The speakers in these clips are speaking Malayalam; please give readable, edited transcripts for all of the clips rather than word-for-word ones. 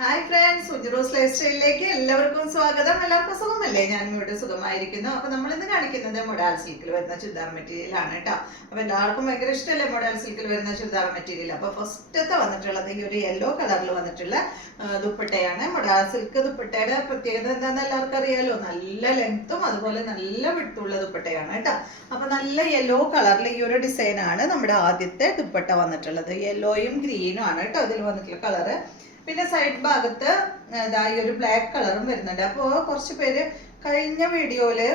ഹായ് ഫ്രണ്ട്സ്, ഉജ്റൂസ് ലൈഫ് സ്റ്റൈലിലേക്ക് എല്ലാവർക്കും സ്വാഗതം. എല്ലാവർക്കും സുഖമല്ലേ? ഞാനും ഇവിടെ സുഖമായിരിക്കുന്നു. അപ്പൊ നമ്മൾ ഇന്ന് കാണിക്കുന്നത് മൊഡാൽ സിൽക്കിൽ വരുന്ന ചുരിദാർ മെറ്റീരിയൽ ആണ് കേട്ടോ. അപ്പൊ എല്ലാവർക്കും ഭയങ്കര ഇഷ്ടമല്ലേ മൊഡാൽ സിൽക്കിൽ വരുന്ന ചുരിദാർ മെറ്റീരിയൽ. അപ്പൊ ഫസ്റ്റത്തെ വന്നിട്ടുള്ളത് ഈ ഒരു യെല്ലോ കളറിൽ വന്നിട്ടുള്ള ദുപ്പട്ടയാണ്. മൊഡാൽ സിൽക്ക് ദുപ്പട്ടയുടെ പ്രത്യേകത എന്താണെന്ന് എല്ലാവർക്കും അറിയാലോ. നല്ല ലെങ്ത്തും അതുപോലെ നല്ല വിട്ടുള്ള ദുപ്പട്ടയാണ് കേട്ടോ. അപ്പൊ നല്ല യെല്ലോ കളറിൽ ഈ ഒരു ഡിസൈനാണ് നമ്മുടെ ആദ്യത്തെ ദുപ്പട്ട വന്നിട്ടുള്ളത്. യെല്ലോയും ഗ്രീനും ആണ് കേട്ടോ ഇതിൽ വന്നിട്ടുള്ള കളറ്. പിന്നെ സൈഡ് ഭാഗത്ത് ഈ ഒരു ബ്ലാക്ക് കളറും വരുന്നുണ്ട്. അപ്പോൾ കുറച്ച് പേര് കഴിഞ്ഞ വീഡിയോയില്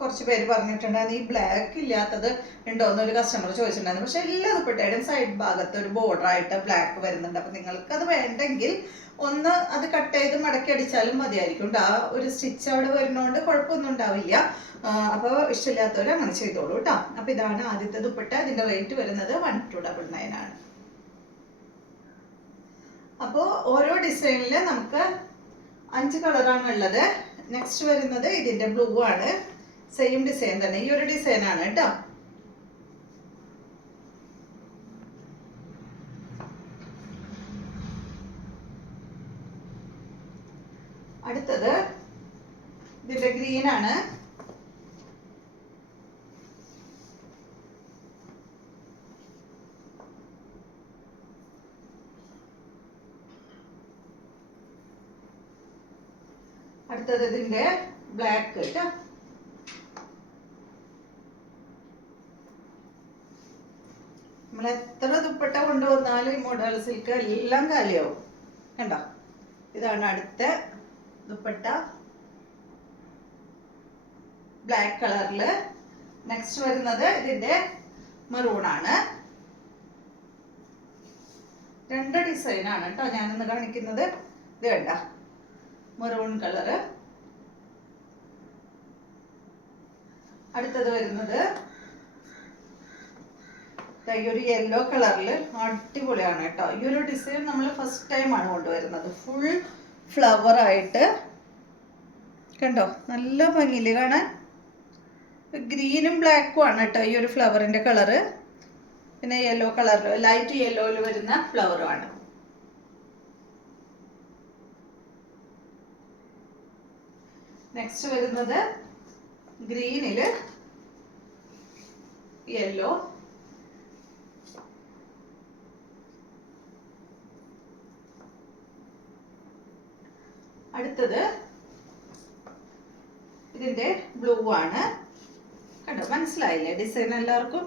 കുറച്ച് പേര് പറഞ്ഞിട്ടുണ്ടായിരുന്നു ഈ ബ്ലാക്ക് ഇല്ലാത്തത് ഉണ്ടോ എന്നൊരു കസ്റ്റമർ ചോദിച്ചിട്ടുണ്ടായിരുന്നു. പക്ഷെ എല്ലാ ദുപ്പട്ടയുടെയും സൈഡ് ഭാഗത്ത് ഒരു ബോർഡർ ആയിട്ട് ബ്ലാക്ക് വരുന്നുണ്ട്. അപ്പൊ നിങ്ങൾക്ക് അത് വേണ്ടെങ്കിൽ ഒന്ന് അത് കട്ട് ചെയ്ത് മടക്കി അടിച്ചാലും മതിയായിരിക്കും. ആ ഒരു സ്റ്റിച്ച് അവിടെ വരുന്നതുകൊണ്ട് കുഴപ്പമൊന്നും ഉണ്ടാവില്ല. അപ്പോൾ ഇഷ്ടമില്ലാത്തവർ അങ്ങനെ ചെയ്തോളൂ കേട്ടോ. അപ്പൊ ഇതാണ് ആദ്യത്തെ ദുപ്പട്ട. ഇതിന്റെ റേറ്റ് വരുന്നത് 1299 ആണ്. അപ്പോൾ ഓരോ ഡിസൈനിൽ നമുക്ക് 5 കളറാണ് ഉള്ളത്. നെക്സ്റ്റ് വരുന്നത് ഇതിന്റെ ബ്ലൂ ആണ്. സെയിം ഡിസൈൻ തന്നെ, ഈ ഒരു ഡിസൈൻ ആണ് കേട്ടോ. അടുത്തത് ഇതിന്റെ ഗ്രീൻ ആണ്. അടുത്തത് ഇതിന്റെ ബ്ലാക്ക് കേട്ടോ. നമ്മൾ എത്ര ദുപ്പട്ട കൊണ്ടുവന്നാലും ഈ മോഡൽ സിൽക്ക് എല്ലാം കാലിയാവും കണ്ടോ. ഇതാണ് അടുത്ത ദുപ്പട്ട, ബ്ലാക്ക് കളറില്. നെക്സ്റ്റ് വരുന്നത് ഇതിന്റെ മെറൂൺ ആണ്. 2 ഡിസൈൻ ആണ് കേട്ടോ ഞാനിന്ന് കാണിക്കുന്നത്. ഇത് കണ്ടോ, മെറൂൺ കളറ്. അടുത്തത് വരുന്നത് ഈ ഒരു യെല്ലോ കളറില് അടിപൊളിയാണ് കേട്ടോ. ഈ ഒരു ഡിസൈൻ നമ്മൾ ഫസ്റ്റ് ടൈം ആണ് കൊണ്ടുവരുന്നത്. ഫുൾ ഫ്ലവർ ആയിട്ട് കണ്ടോ, നല്ല ഭംഗിയില് കാണാൻ. ഗ്രീനും ബ്ലാക്കും ആണ് കേട്ടോ ഈ ഒരു ഫ്ലവറിന്റെ കളറ്. പിന്നെ യെല്ലോ കളറിൽ ലൈറ്റ് യെല്ലോയിൽ വരുന്ന ഫ്ലവറും ആണ്. നെക്സ്റ്റ് വരുന്നത് ഗ്രീനില് യെല്ലോ. അടുത്തത് ഇതിന്റെ ബ്ലൂ ആണ് കണ്ടോ. മനസ്സിലായില്ലേ ഡിസൈൻ എല്ലാവർക്കും?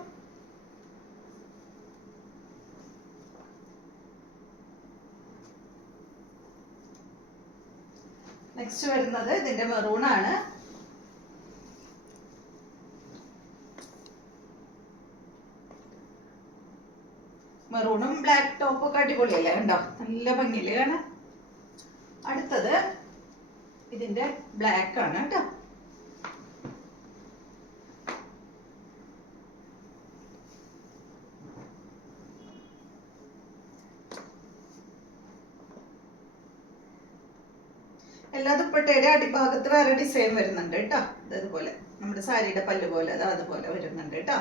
നെക്സ്റ്റ് വരുന്നത് ഇതിന്റെ മെറൂൺ ആണ്. മെറൂണും ബ്ലാക്ക് ടോപ്പും ഒക്കെ അടിപൊളിയല്ലേ കണ്ടോ, നല്ല ഭംഗിയില് കാണാൻ. അടുത്തത് ഇതിന്റെ ബ്ലാക്ക് ആണ് കേട്ടോ. എല്ലാ ദുപ്പട്ടയുടെ അടിഭാഗത്ത് വേറെ ഡിസൈൻ വരുന്നുണ്ട് കേട്ടോ. ഇതുപോലെ നമ്മുടെ സാരിയുടെ പല്ല് പോലെ അതുപോലെ വരുന്നുണ്ട് കേട്ടോ.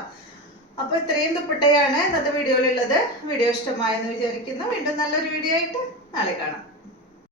അപ്പൊ ഇത്രയും ദുപ്പട്ടയാണ് ഇന്നത്തെ വീഡിയോയിലുള്ളത്. വീഡിയോ ഇഷ്ടമായെന്ന് വിചാരിക്കുന്നു. വീണ്ടും നല്ലൊരു വീഡിയോ ആയിട്ട് നാളെ കാണാം.